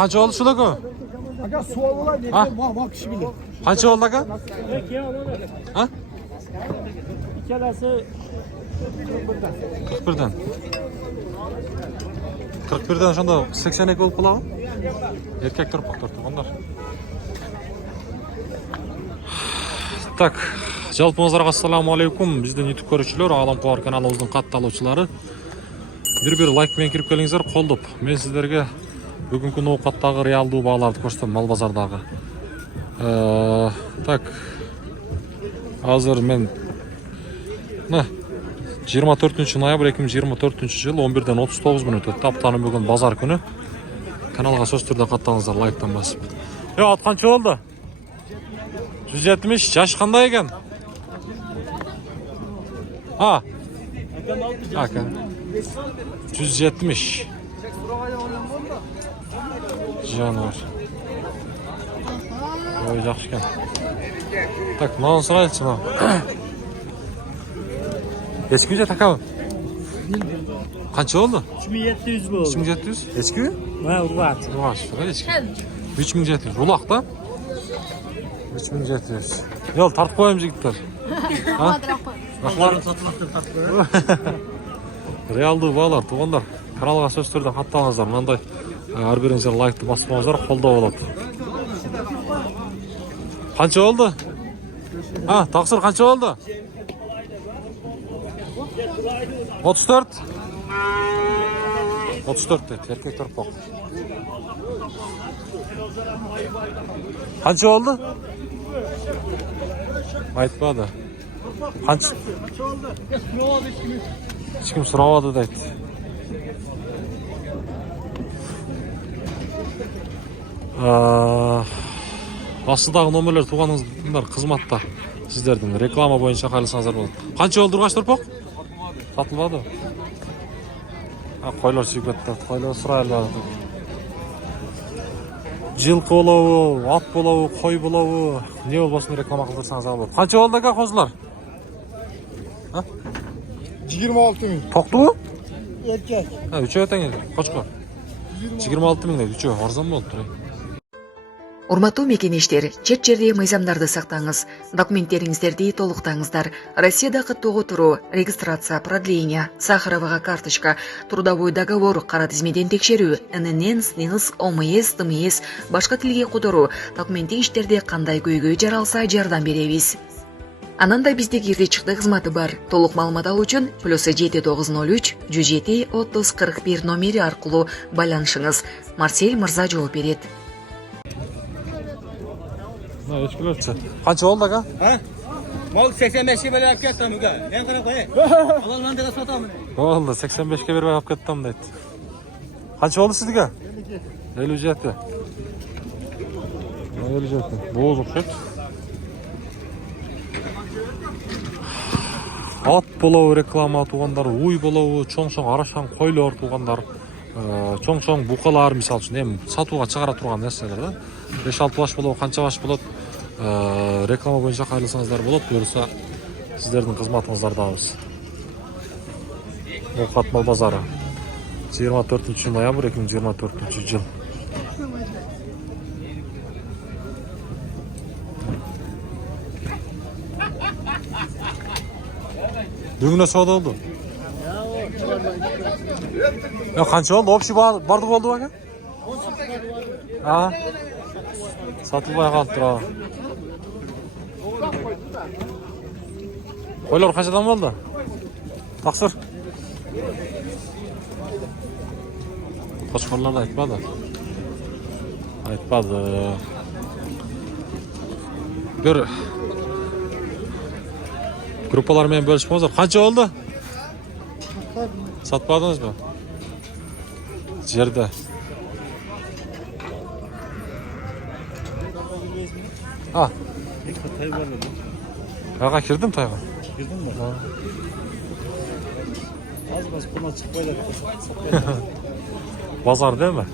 Qancha oldu shular-ku? Aka sual olaydı. Ma kishi bilir. Qancha oldu aka? Ha? İkkalasi 41'dan. 41'dan shunda 82 bo'lib qoladimi? Erkak turib qoldi tuğanlar. Tak, жалпыңыздарга assalomu alaykum. Bizden YouTube ko'ruvchilar, Alam Qo'ar kanalimizning qattiqlovchilari. Bir like bilan kirib kelingizlar, qo'ldib. Men sizlarga bugungi ovqatdagi realduu бағаларды ko'rsataman, mol bozordagi. Tak. Hozir men 24-noyabr 2024-yil 11dan 39 minut o'tdi. Haftaning bugun bozor kuni. Kanalga so'z turda qattangizlar, like'dan bosib. Ot qancha bo'ldi? 170. Yaş qanday ekan? Ha. Aka. 170. Жануар. Ой, yaxshi ekan. Tak, ma'lum so'raychi mana. Echkiga takam. Qancha bo'ldi? 3700 bo'ldi. 3700? Echki? Ha, urvat. Urvat, echki. 3700. Ruloqda? 3700. Yo'l tartib qo'yamiz yigitlar. Ha? Rahmatim sotmoqdan tartib qo'yamiz. Realduu бағалар, туғандар. Kanalga söz turda qattangizlar. Mınday har biringiz like bosib qo'yingizlar, qo'lda bo'ladi. Qancha oldu? Ha, taqsir qancha oldu? 34. 34 dedi. Erkek turib qoq. Qancha oldu? Aytmadi. Qancha? Hech kim so'ramadi deydi. Aslidagi nomerlar tuğanыңыздар xizmatda. Sizlerden reklama boyunca qayrilsangizlar bo'ladi. Qancha oldu urg'ach turpoq? Sotılmadı. Ha, qo'ylar chigotda, qo'ylar suraylardi. Жылқы болобу, ат болобу, qo'y болобу, ne bo'lmasin reklama qildirsangiz bo'ladi. Qancha oldu aka qo'zilar? Ha? 26 ming. To'qdimi? Erkek. Ha, uchoyotang qo'chqor. 26 ming deydi, uchoy arzon bo'lib turadi. Урматтуу мекенештер, чет жерде мыйзамдарды сактаңыз, документтериңиздерди толуктаңыздар. Россияда каттоого туруу, регистрация, продление, Сахаровага карточка, трудовой договор, кара тизмеден текшерүү, ННН, СНИЛС, ОМС, ТМС, башка тилге которуу, документтик иштерде кандай көйгөй жаралса жардам беребиз. Анан да бизде кирди чыкты кызматы бар. Толук маалымат алуу үчүн +7903 107 30 41 номери аркылуу байланышыңыз. Марсель мырза жооп берет. Echkilarchi. Qancha oldu aka? Ha? Mal 85 ga berib ketdim uka. Men qarab qo'y. Alonlarga sotaman. Oldu, 85 ga berib olib ketdim deydi. Qancha oldu sizga? 57. 57. Bo'z o'xshaydi. At bolobу reklama tuğanдар, uy bolobу, cho'ng-cho'ng arashan qo'ylar tuğanдар, cho'ng-cho'ng buqalar misal uchun ham satuga chiqara turgan narsalar da. 5-6 baş bolobу, qancha baş bo'ladi? Reklama bo'yicha qayrilsangizlar bo'ladi, buyursa sizlarning xizmatingizlardamiz. Ovqat mol bozori. 24-noyabr 2024-yil. Bugün ne soğudu oldu? Ya qancha oldu? Общий bardı oldu bak. Ha? Satılmaya qaldı tura. Qo'ylar qanchadan bo'ldi? Taqsir. Qo'chqorlar aytmadi. Aytmadi. Bir gruppalar bilan bo'lishmoqchi. Qancha oldu? Sotmadingizmi? Yerda. Ha. Aka kirdim Tayvan. Girdin mi? Az puldan çıkmayla. Pazar değil mi?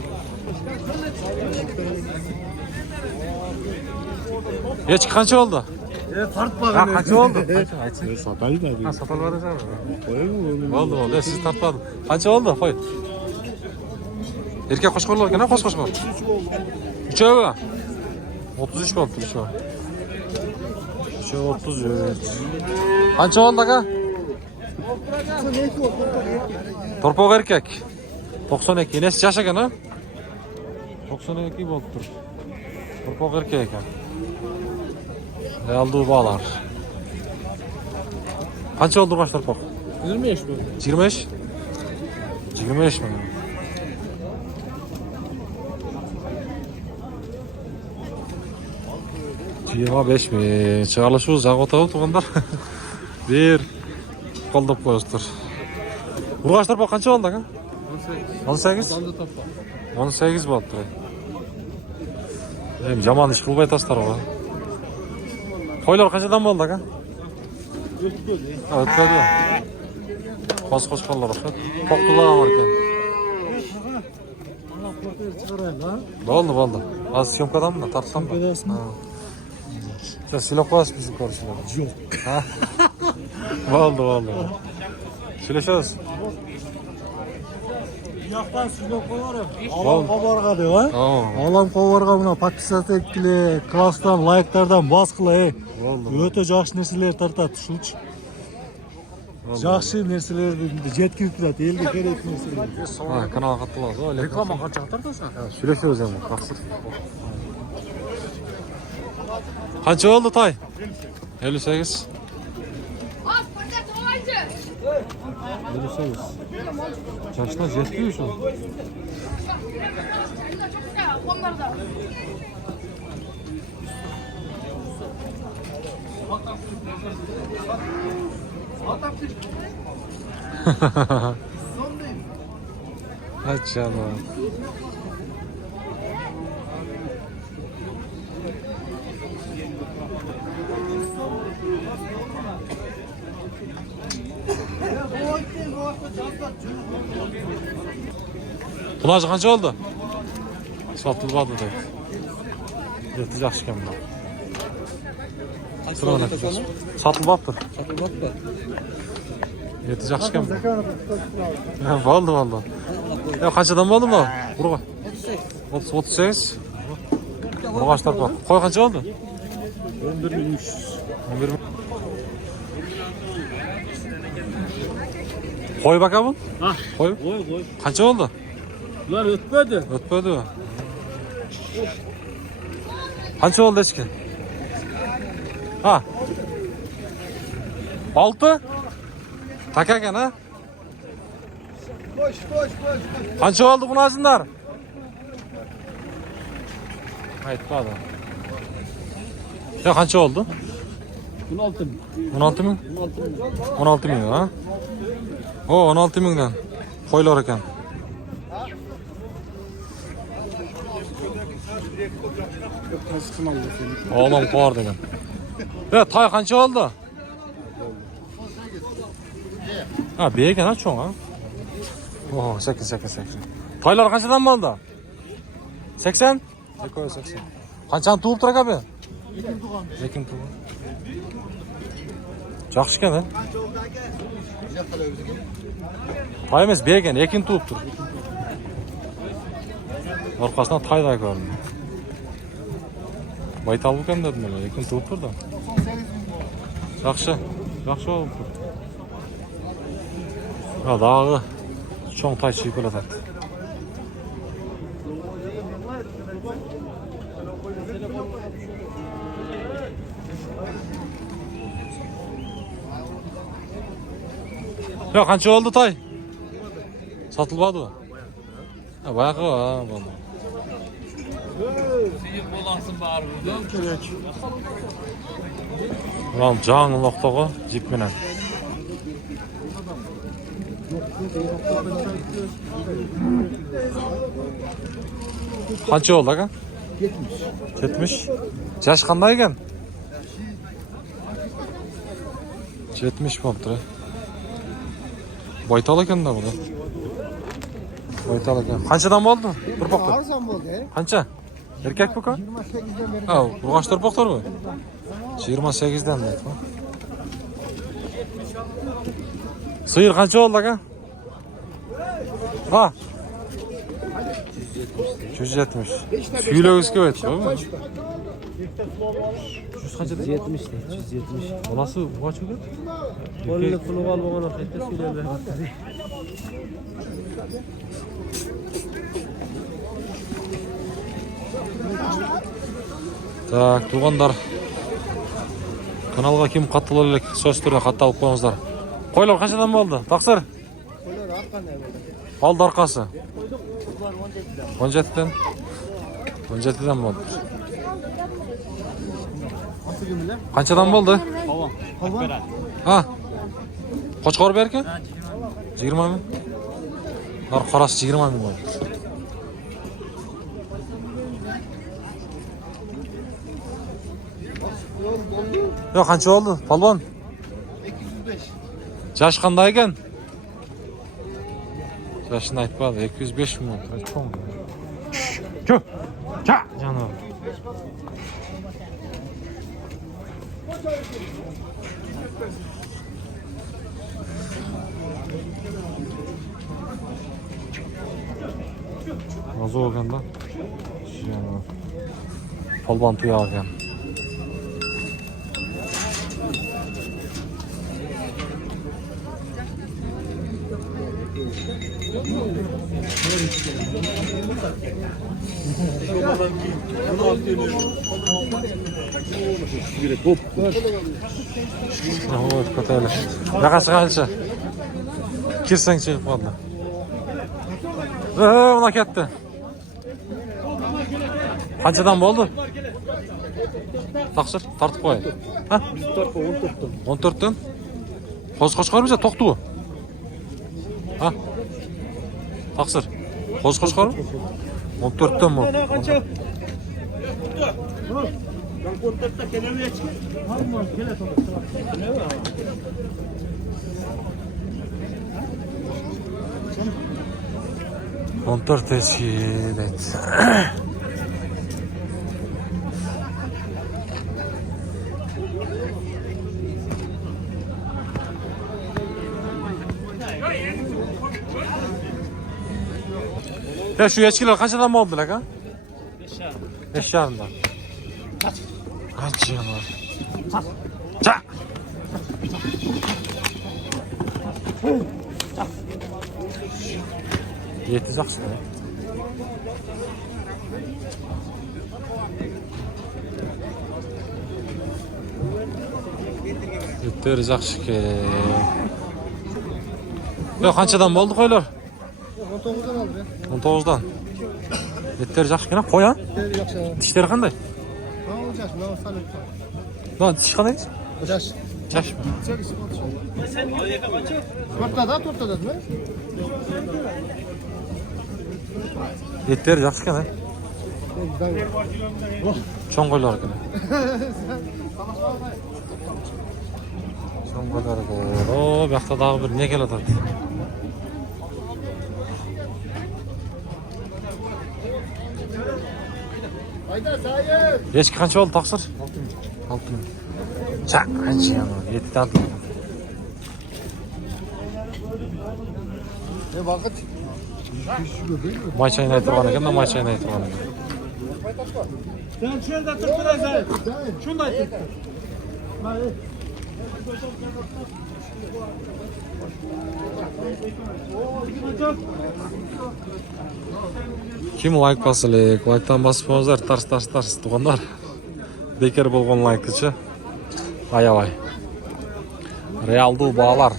Geç kaç oldu? Tartma Ha, kaç oldu? Satayım hadi. Ha, satalım Koyayım mı? oldu. Siz tartmadın. Kaç oldu? Koy. Erkek qo'shqorlar ekan, qo'sh qo'shqor. 3'övi. 33 bo'ldi, 3'övi. 33. Qancha oldi aka? Torpoq erkek. 92. Nesi yaş ekan ha? 92 bo'lib tur. Torpoq erkek ekan. Aldı bağlar. Qancha oldi urg'ash torpoq? 25 bu. 25? 25 mi? Cima 5 mi? Çağrışı uzak otağı tuğanlar. Bir qoldab qo'yasizlar. Urg'ash torpoq qancha oldi aka? 18. 18 bo'ldi. Yomon ish qilib aytasizlar o'g'il. Qo'ylar qanchadan bo'ldi aka? O'tdi. Qo'sh qo'shqonlar o'xshab. To'qqilar bor ekan. Bo'ldi. Az syomkadammi? Tartsammi? Ha. Sen silab qo'yasiz bizni ko'rishlar. Yo'q. Ha. Bo'ldi. Söyleseniz. Yoqdan silab qo'yaram. Bo'ldi. Olam qo'varga ha? Olam qo'varga buna podpisatekli, klassdan, like'lardan bas qila. Bo'ldi. O'ta yaxshi narsalar tartadi, shuncha. Yaxshi narsalarni yetkazib turadi, elga kerak narsalar. Ha, kanalga qattiqlar. Reklama qancha tartasan? Söyleseniz ham haqsiz. Qancha oldi tay? 58. 58. Yaşlar yetmiyor şu an. Hadi canım. Pulajı qancha oldi? Sotilmadi deydi. Yetti yaxshi ekan bu. Sotilmabdi. Yetti yaxshi ekan bu. Bo'ldi. Ya qanchadan bo'ldi bu? Urg'a. 38. Urg'ash tarpoq. Qo'y qancha oldi? 11.300. 11 mi? Qo'y baka bu? Ha. Qo'y. Qancha oldi? Ular o'tmadi. O'tmadi. Qancha oldi echki? Ha. 6? Taka ekan ha? Qo'sh. Qancha oldi buni azinlar? Aytmadi. Ya qancha oldi? 16 ming. 16 ming? 16 ming ha? O 16 mingdan qo'ylar ekan. Olam qo'yar degan. Ya tay qancha oldi? Ha, bekan ha cho'ng ha. Oh, 8. Taylar qanchadan bo'ldi? 80? 80. Qanchani tug'ib tur aka bu? Lekin tug'ib. Yaxshi ekan ha. Tay emas, bekan, ekin tug'ib tur. Orqasidan tayday ko'rindi. Baytal ekan dedim men, ekin tug'ib turdi. Yaxshi bo'lib tur. Ha, dağı cho'ng tay chiyib qo'yadi. Ya qancha oldi tay? Sotilmadi. Ha, boyaqa ha, bo'ldi. Senin bolansın bari burada. Kerak. Ulan canlı noktağı jip bilen. Qancha oldi aka? 70. Yaş qanday ekan? 70 bo'libdi. Boytal ekan-da bu. Boytal ekan. Qanchadan bo'ldi? Bir boqdi. Arzon bo'ldi. Qancha? Erkak bu ka? 28dan beri. Ha, urg'ash torpoqlar bu. 28dan deydi. Sıyır qancha oldi aka? Ha. 170. Süylögüz kebet değil mi? 100 kaça değil? 170 de 170. O nasıl bu kaç öyle? Kolunu pulu kalmadan ortaya söylerler. Так, туғандар. Каналға кім қаттылы елек, сөз түріне қатты алып қойыңыздар. Қойлар қаншадан болды? Тақсыр? Алды арқасы? 17-ден? 17-ден болды. Қаншадан болды? Ha? Қошқар берке? 20 мың? Нар қарасы 20 мың болды. Yok qancha oldu? Palvon? 205. Yaş qanday ekan? Yaşını aytmadi. 205 ming oldu. Cho'ng. Cho. Cha, canım. Nasıl olgan da? Palvon tuya olgan. Evet, katayla. Ne kaçı kalça? Kirsen çıkıp kaldı. Ona ketti. Qanchadan bo'ldi? Taqsir, tartib qo'y. Ha? Biz tarafı 14'ten. 14'ten. Qo'zqo'shqor biza to'qtu. Ha? Taqsir. Qo'zqo'shqor? 14'ten bu. Qancha? Ben 14'te kelimeye çık. Hamma kele to'g'ri. 14 eşilet. Ya şu eşkiler kaçadan oldu lan ha? 5 yarımdan. Kaç yanar? Ça. Yetiz aksın ya. Yeteriz akşık. Ya kançadan oldu koylar? 19'dan aldı be. 19'dan. Yeteriz akşık ya. Koy ha? Dişleri kanday? Ne olacak? Ne olsa ne? Lan diş kanday? Olacak. Çaş mı? Tortada mı? Yeteriz akşık ya. Çoğun koylar kene. Çoğun koylar kene. Oo, bir hafta daha bir ne gel atat. Hayda sahip. Eşki kança oldu taksır? 6 mı? Çak kança ya. 7 tane. Ne vakit? May çayına yatırgan ekan da may çayına yatırgan ekan. Sen şurada tuttular sen. Şunda tut. Kim like basылык? Лайктан басып қойыңыздар, тарс туғандар. Бекер болған лайкычы. Аябай. Реалдуу баалар.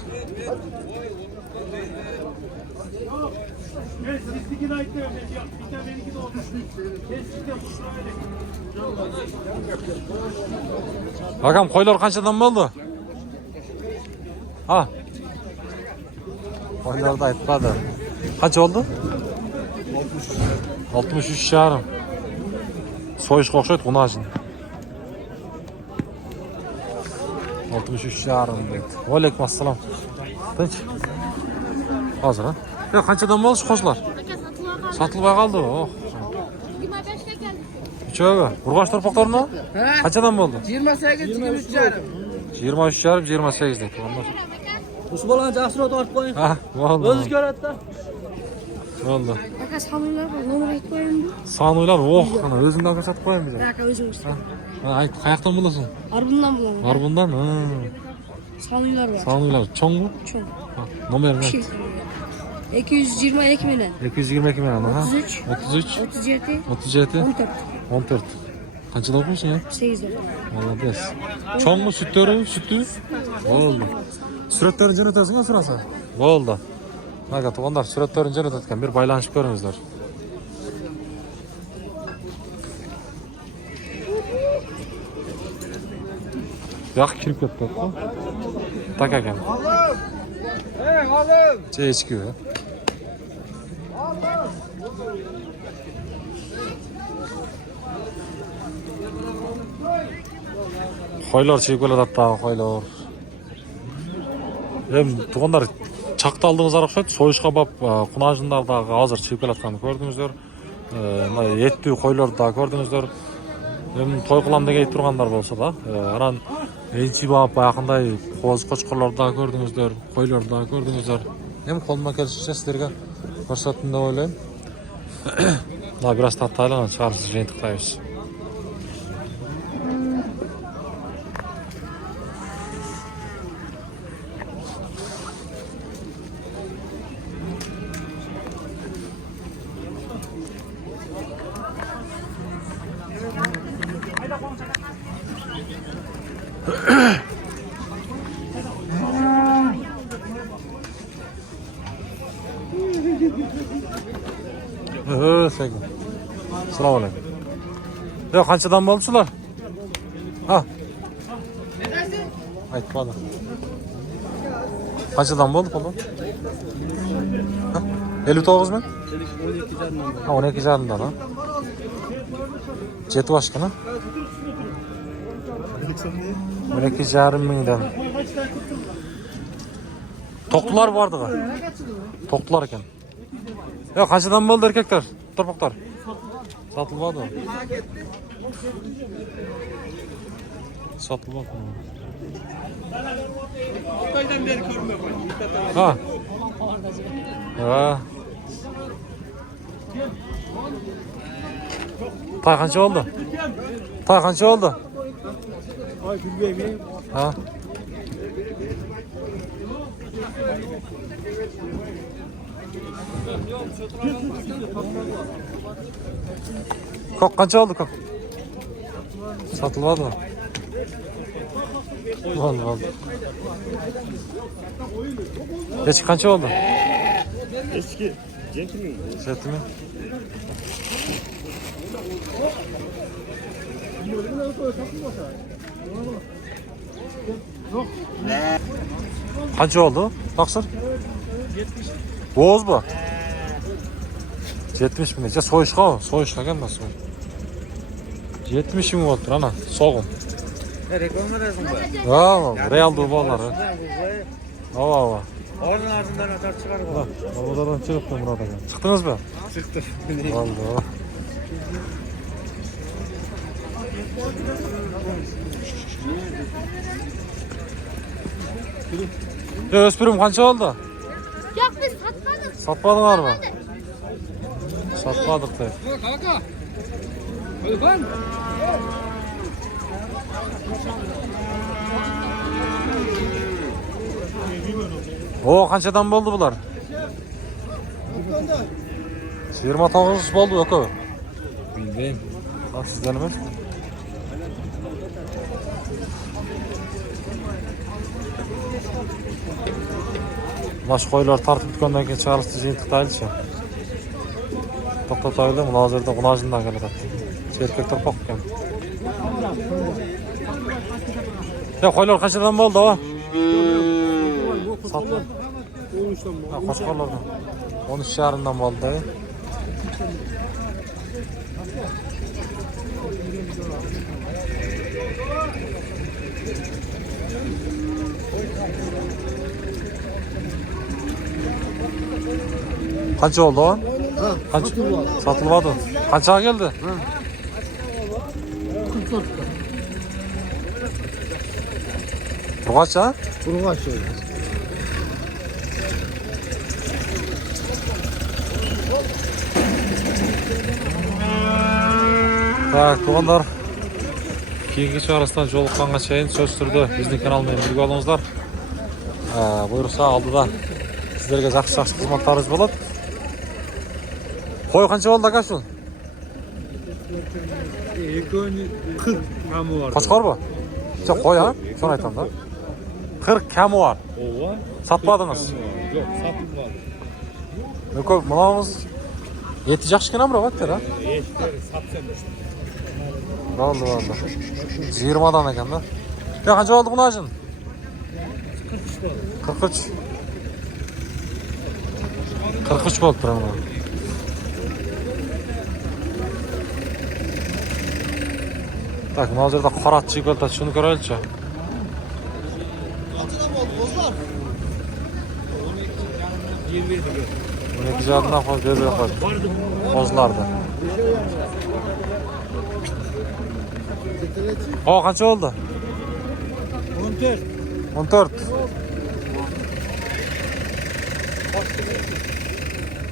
Агам, қойлар қаншадан болды? А. Қойларды айтпады. Қанша болды? 63 şarım. Soyuş kokşayt buna şimdi. 63 şarım dedi. Aleyküm assalam. Tinç. Hazır ha? Ya kançadan olmuş koşlar? Satılmaya kaldı. Oh. 25'te geldik. Üçöğü. Burgaç torpaklarına? Kançadan oldu? 28 23 yarım. 23 şarım 28 dedi. Onlar. Usu bolan jasro tortib qo'ying. Ha, oldu. O'zi ko'radi-da. Oldu. Aka sanıylar var. Nomur aytып koyayım mı? Sanıylar oh ana özüңdü aka satıp koyayım bize. Aka özüm işte. Ayt kayaktan bulasın? Arbundan bulamam. Var bundan. Sanıylar var. Sanıylar çoğun mu? Çok. Nomer ne? 222 milyon. 222 milyon ha. 33. 33 37. 37 14. 14. Kaçta okuyorsun ya? 8'de. Молодец. Çoğun mu sütleri? Sütü? Oldu. Süretlerini jönötesin ya sırası? Oldu. Nagat onlar süretlerini jönötetken bir baylanışıp görünüzler. Yak kirip ketті. Tak ekan. Çay içki ya. Qo'ylar chegib keladi, qo'ylar. Tuğanlar çakta aldığınızlar okşaydı. Soyuşqa bap qunajınlardağı hazır chegib kelatganini ko'rdingizlar. Etli qo'ylarni da ko'rdingizlar. To'y qilam degan aytib turganlar bo'lsa da, anan elchi bap yaqinday qo'z qo'chqorlarni da ko'rdingizlar, qo'ylarni da ko'rdingizlar. Hem qo'lma kelishcha sizlarga ko'rsatdim deb o'ylayman. Daha biraz tatlaylan chiqarsiz jiyintiqlaymiz. Sekin. Assalomu alaykum. Yo'q, qanchadan bo'libsizlar? Ha. Aytmadi. Qanchadan bo'ldi qo'ldan? 59 mi? 12 jarımdan ha. Jet başkanı. 12 jarım mingdan. Toktular vardı ga. Toktular ekan. Yo'q, qanchadan bo'ldi erkaklar? Torpaqlar. Satılmadı. Satılmadı. Ha. Ha. Tay qancha oldu? Tay qancha oldu? Ay bilmeyeyim. Ha. Kok qancha oldu kok? Satılmadı mı? Oldu. Eski qancha oldu? Eski. Jetmi? Jetmi? Qancha oldu? Taqsir? 70. Boz bu. 70 mi? Soyuşqa o. Soyuşqa ekan-da soy. 70 ming bo'libdir ana, so'g'im. Reklamadasın bu. Ha, real durbalar. Ava. Oradan ardından atar çıkar bu. Oradan çıktım burada. Çıktınız mı? Çıktı. Vallahi. Ya Özpürüm kaç oldu? Yok biz satmadık. Satmadılar mı? Satmadık da. Kanka. Hadi lan. O kaçadan oldu bunlar? 29 oldu yok o. Bilmem. Bak sizden mi? Baş koylar tartıp dükkandan keyin çağrısı jiyintiqdaylıçı. To'xtataylik, hozirda Qunajindan kelyapti. Erkak torpoq ekan. Ya qo'ylar qanchadan bo'ldi o? Satdi. 13'ten bu. Ha, qo'shqorlardan. 13 yarımdan bo'ldi. Qancha oldu o? Qancha? Satılmadı. Qanchaga keldi? 44. Qurg'acha? Burgaç şöyle. Так, туғандар, кейінгі чарасынан жолыққанға шейін сөз түрді біздің каналмен бірге болыңыздар. Бұйырса алдыда сіздерге жақсы қызматтарыңыз болады. Қой қанша болды ака şu? Ekoni 40 kamı var. Қошқар ба? Жоқ, қой а? Соны айтам да. 40 кәмі бар. Ova. Сатпадыңыз. Yok satın var. Нөке, мынауымыз еті жақсы екен амыра баттер а? Eşleri satsam işte. Болды. 20-дан екен да. Қанша болды құна жын? 43. 43 болып тұр мына. Так, мына жерде қара чиголта, шуны көрелікші. Екі жадына қойып бербей қойып. Қозыларды. О, қанша болды? 14.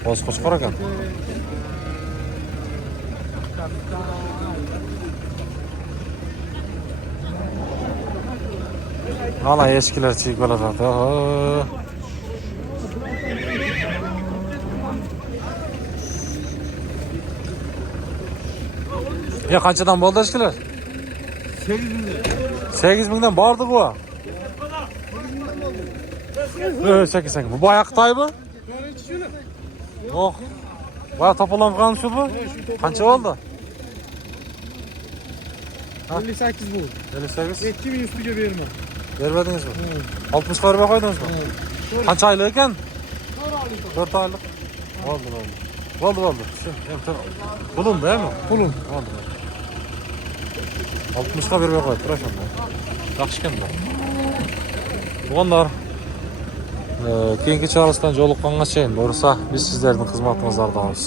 Осы қошқар екен. Ана ешкілер чиіп бара жатыр. Қаншадан болды ешкілер? 8.000'den барды bu. Çekilsen. Bu bayağı Kıtay mı? Oh. Bayağı toparlanıp kalmış bu. Kaça oldu? 58 bu. 58. 2000 üstüge vermem. Vermediniz mi? 60 vermeye koydunuz mu? Kaç aylık iken? 4 aylık. Oldu. Bulun değil mi? Pulun. Oldu. 60'a vermeye koyduk. Bırak şimdi. Yaxşı ekan bu. Туғандар, кейінгі чарасынан жолыққанға шейін бұйырса біз сіздердің қызматыңыздардамыз.